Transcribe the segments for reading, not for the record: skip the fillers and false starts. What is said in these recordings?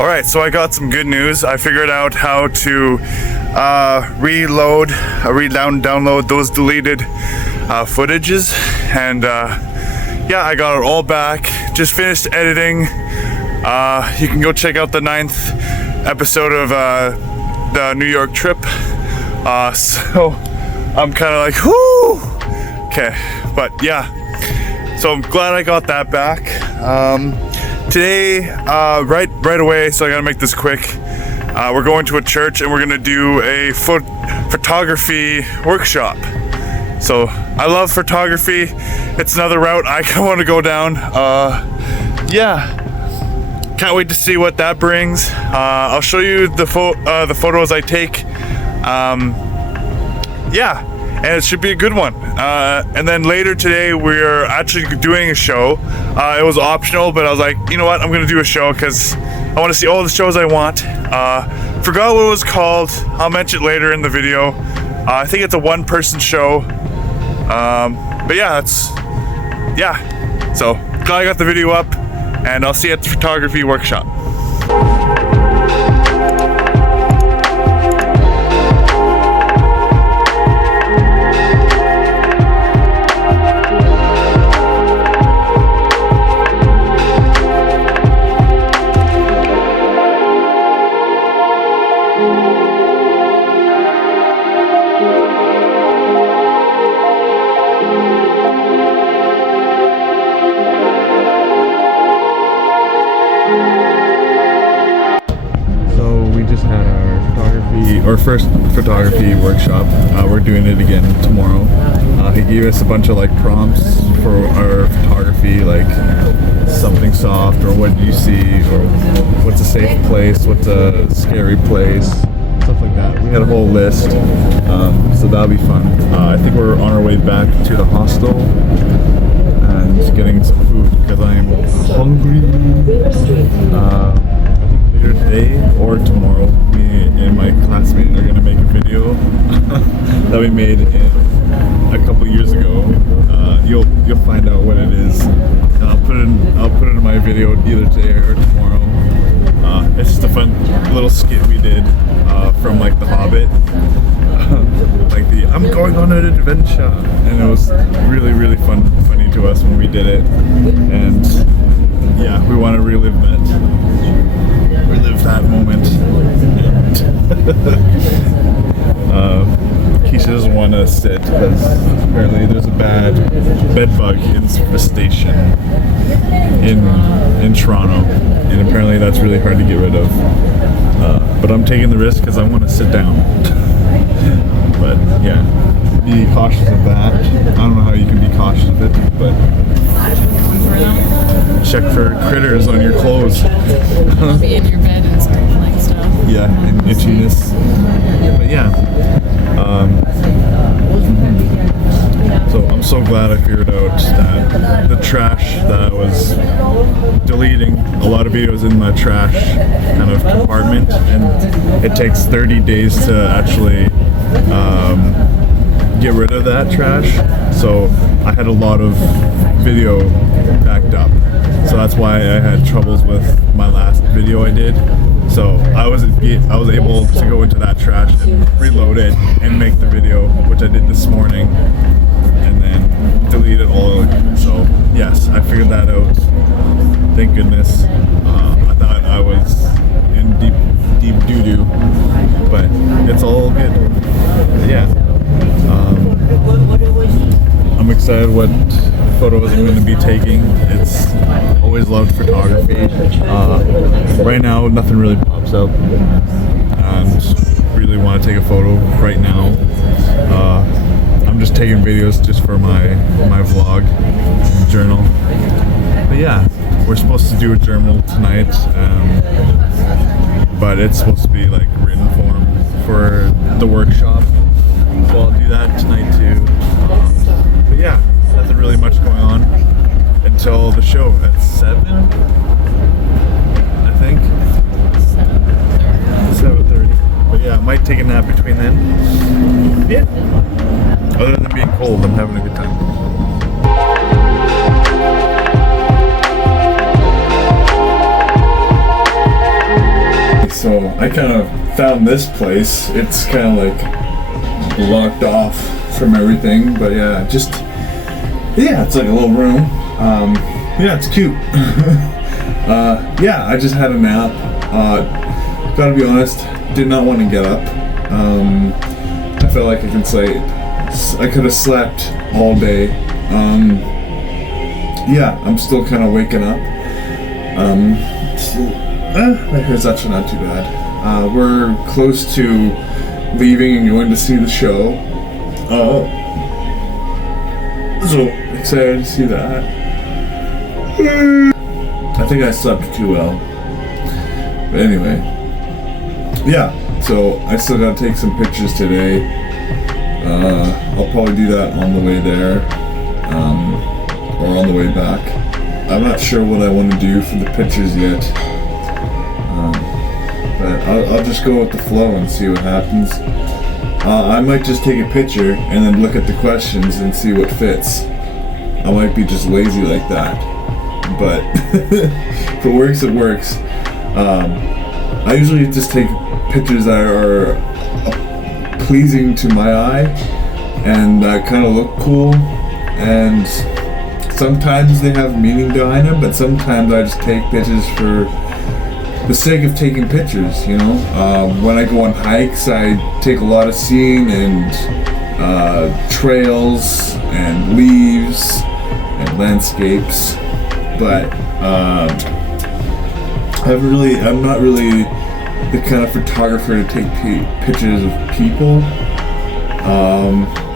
Alright, so I got some good news. I figured out how to download those deleted footages, and yeah, I got it all back. Just finished editing. You can go check out the 9th episode of the New York trip. So I'm kind of like, whoo! Okay, but yeah. So I'm glad I got that back. Today, right away, so I gotta make this quick. We're going to a church and we're gonna do a photography workshop. So I love photography. It's another route I want to go down. Yeah, can't wait to see what that brings. I'll show you the photos I take. Yeah, and it should be a good one. And then later today, we're actually doing a show. It was optional, but I was like, you know what? I'm gonna do a show because I want to see all the shows I want. Forgot what it was called. I'll mention it later in the video. I think it's a one-person show. But yeah, so glad I got the video up, and I'll see you at the photography workshop. Our first photography workshop. We're doing it again tomorrow. He gave us a bunch of like prompts for our photography, like something soft, or what do you see, or what's a safe place, what's a scary place, stuff like that. We had a whole list, so that'll be fun. I think we're on our way back to the hostel and getting some food because I am hungry. Either today or tomorrow, me and my classmate are gonna make a video that we made a couple years ago. You'll find out what it is, and I'll put it in my video either today or tomorrow. It's just a fun little skit we did from like The Hobbit, like the "I'm going on an adventure," and it was really funny to us when we did it, and yeah, we want to relive that moment. Keisha doesn't want to sit because apparently there's a bad bed bug infestation in Toronto, and apparently that's really hard to get rid of. But I'm taking the risk because I want to sit down. But yeah, be cautious of that. I don't know how you can be cautious of it, but check for critters on your clothes. Be in your bed and like stuff. Yeah, and itchiness. But yeah. So I'm so glad I figured out that the trash that I was deleting, a lot of videos in the trash kind of compartment, and it takes 30 days to actually get rid of that trash. So I had a lot of video backed up. So that's why I had troubles with my last video I did. So I was able to go into that trash and reload it and make the video, which I did this morning, and then delete it all. So yes, I figured that out. Thank goodness. I thought I was in deep doo-doo, but it's all good. Yeah. I'm excited what photos I'm going to be taking. It's always loved photography. Right now, nothing really pops up, and really want to take a photo right now. I'm just taking videos just for my vlog journal. But yeah, we're supposed to do a journal tonight, but it's supposed to be like written form for the workshop. So I'll do that tonight too. But yeah, nothing really much going on until the show at 7, I think. 7:30. But yeah, I might take a nap between then. Yeah. Other than being cold, I'm having a good time. so I kind of found this place. It's kind of like blocked off from everything, but yeah, it's like a little room. Yeah, it's cute. Yeah, I just had a nap. Gotta be honest, did not want to get up. I felt like I could have slept all day. Yeah, I'm still kind of waking up. My hair's actually not too bad. We're close to leaving and going to see the show. So excited to see that. I think I slept too well. But anyway, yeah, so I still gotta take some pictures today. I'll probably do that on the way there, or on the way back. I'm not sure what I want to do for the pictures yet, but I'll just go with the flow and see what happens. I might just take a picture and then look at the questions and see what fits. I might be just lazy like that, but if it works, it works. I usually just take pictures that are pleasing to my eye and kind of look cool, and sometimes they have meaning behind them, but sometimes I just take pictures for the sake of taking pictures, you know. When I go on hikes, I take a lot of scene and trails and leaves and landscapes, but I'm not really the kind of photographer to take pictures of people.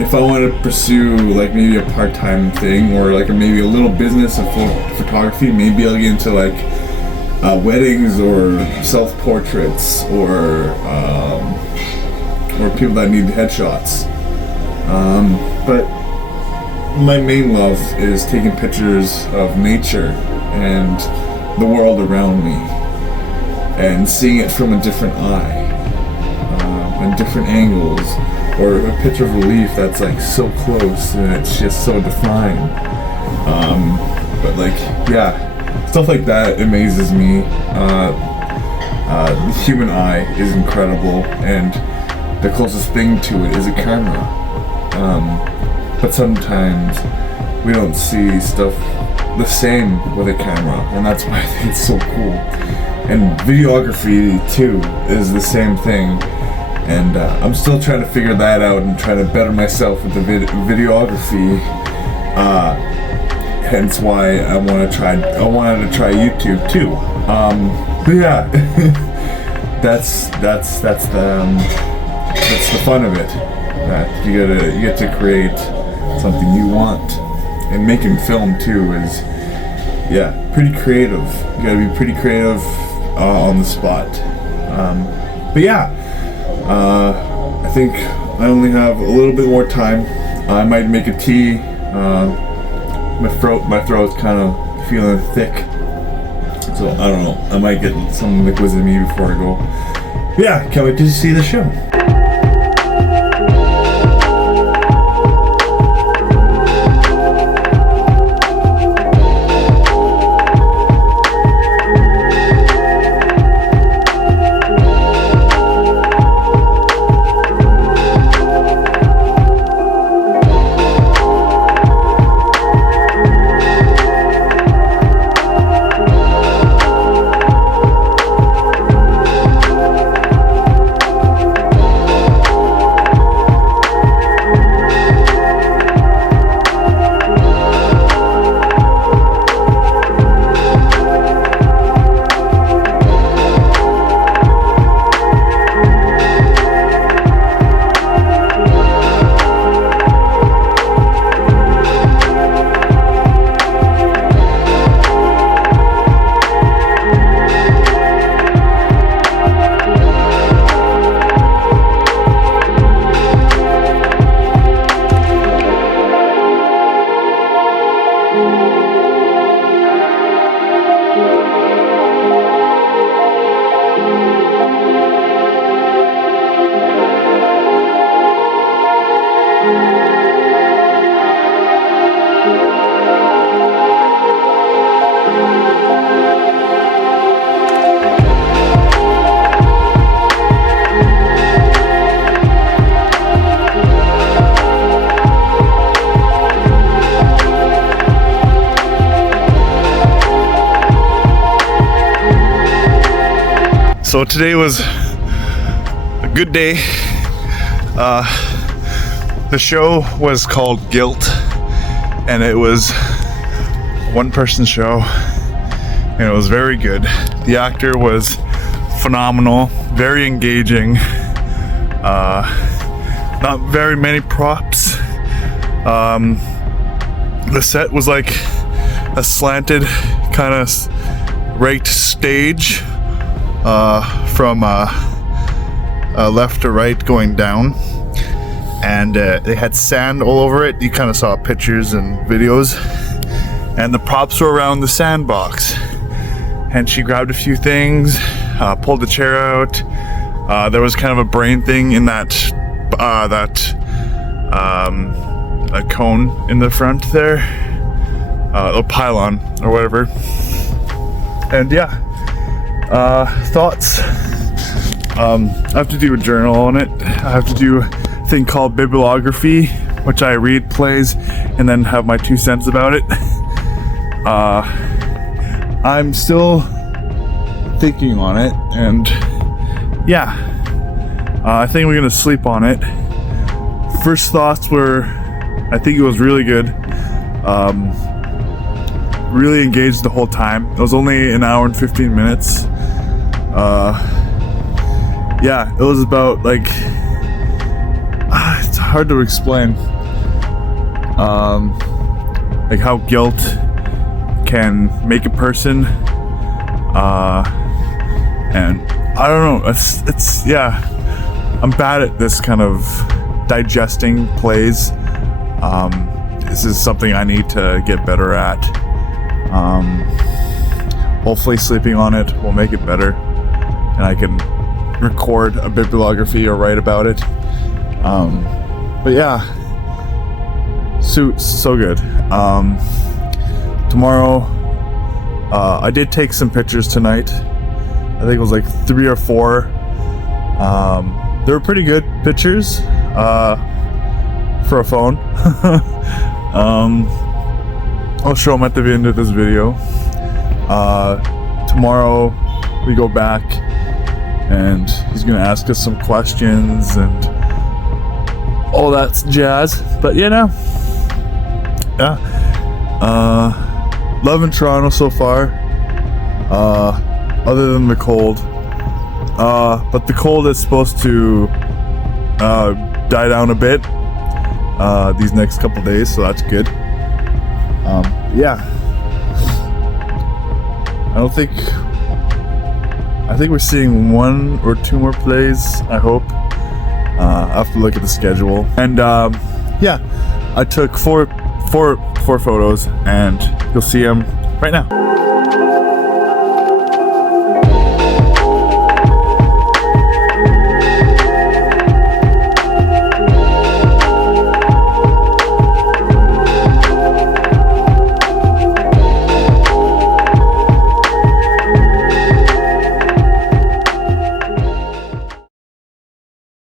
If I want to pursue like maybe a part-time thing or like maybe a little business of photography, maybe I'll get into like weddings or self-portraits or people that need headshots. But my main love is taking pictures of nature and the world around me and seeing it from a different eye and different angles, or a picture of a leaf that's like so close and it's just so defined. But like, yeah, stuff like that amazes me. The human eye is incredible, and the closest thing to it is a camera. But sometimes we don't see stuff the same with a camera, and that's why I think it's so cool. And videography too is the same thing, and I'm still trying to figure that out and trying to better myself with the videography. Hence why I wanted to try YouTube too. But yeah, that's the fun of it. That you get to create something you want, and making film too is pretty creative. You gotta be pretty creative on the spot. But yeah, I think I only have a little bit more time. I might make a tea. My throat's kind of feeling thick, so I don't know. I might get some liquids in me before I go. But yeah, can't wait to see the show. So today was a good day. The show was called Guilt, and it was a one-person show, and it was very good. The actor was phenomenal, very engaging. Not very many props. The set was like a slanted kind of raked stage from left to right going down, and they had sand all over it. You kind of saw pictures and videos, and the props were around the sandbox. And she grabbed a few things, pulled the chair out. There was kind of a brain thing in that cone in the front there, a pylon or whatever. And yeah, thoughts. I have to do a journal on it. I have to do a thing called bibliography, which I read plays and then have my 2 cents about it. I'm still thinking on it, and yeah, I think we're gonna sleep on it. First thoughts were, I think it was really good. Really engaged the whole time. It was only an hour and 15 minutes. Yeah, it was about like, it's hard to explain. Like how guilt can make a person, and I don't know. It's yeah. I'm bad at this kind of digesting plays. This is something I need to get better at. Hopefully sleeping on it will make it better, and I can record a bibliography or write about it. But yeah, so good. Tomorrow, I did take some pictures tonight. I think it was like 3 or 4. They were pretty good pictures for a phone. I'll show them at the end of this video. Tomorrow we go back, and he's gonna ask us some questions and all that jazz. But you know, yeah, loving Toronto so far. Other than the cold, but the cold is supposed to die down a bit these next couple days, so that's good. Yeah, I think we're seeing 1 or 2 more plays, I hope. I have to look at the schedule. And yeah, I took four photos, and you'll see them right now.